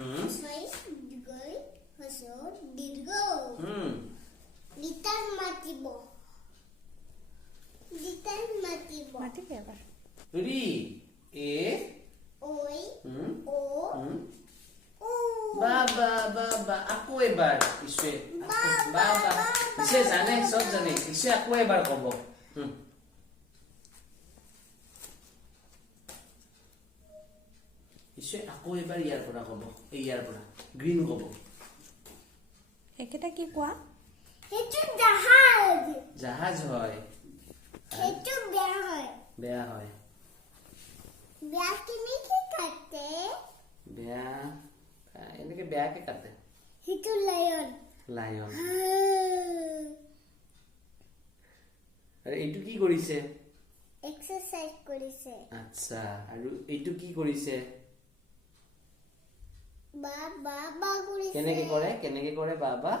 ছয় দীৰ্ঘই হস্ৰ দীৰ্ঘ গীতাৰ মাতিব মাতিবি এবাৰ ৰি এ ঐ ও ও বাবা বাবা আকৌ এবাৰ ইসে বাবা ইসে জানে সব জানে ইসে আকৌ এবাৰ কব ইসে আকৌ এবাৰ ইয়াৰ পৰা কব ইয়াৰ পৰা গ্ৰীন কব একেটা কি কোৱা সেইটো জাহাজ জাহাজ হয় সেইটো বেয়া হয় বেয়া হয় বেয়া কিনে কি কাটে বেয়া এনেকে বেয়াকে কাটে সেইটো লায়ন লায়ন আৰু এইটো কি কৰিছে এক্সাৰসাইজ কৰিছে আচ্ছা আৰু এইটো কি কৰিছে বা কৰিছে কেনেকে কৰে বাবা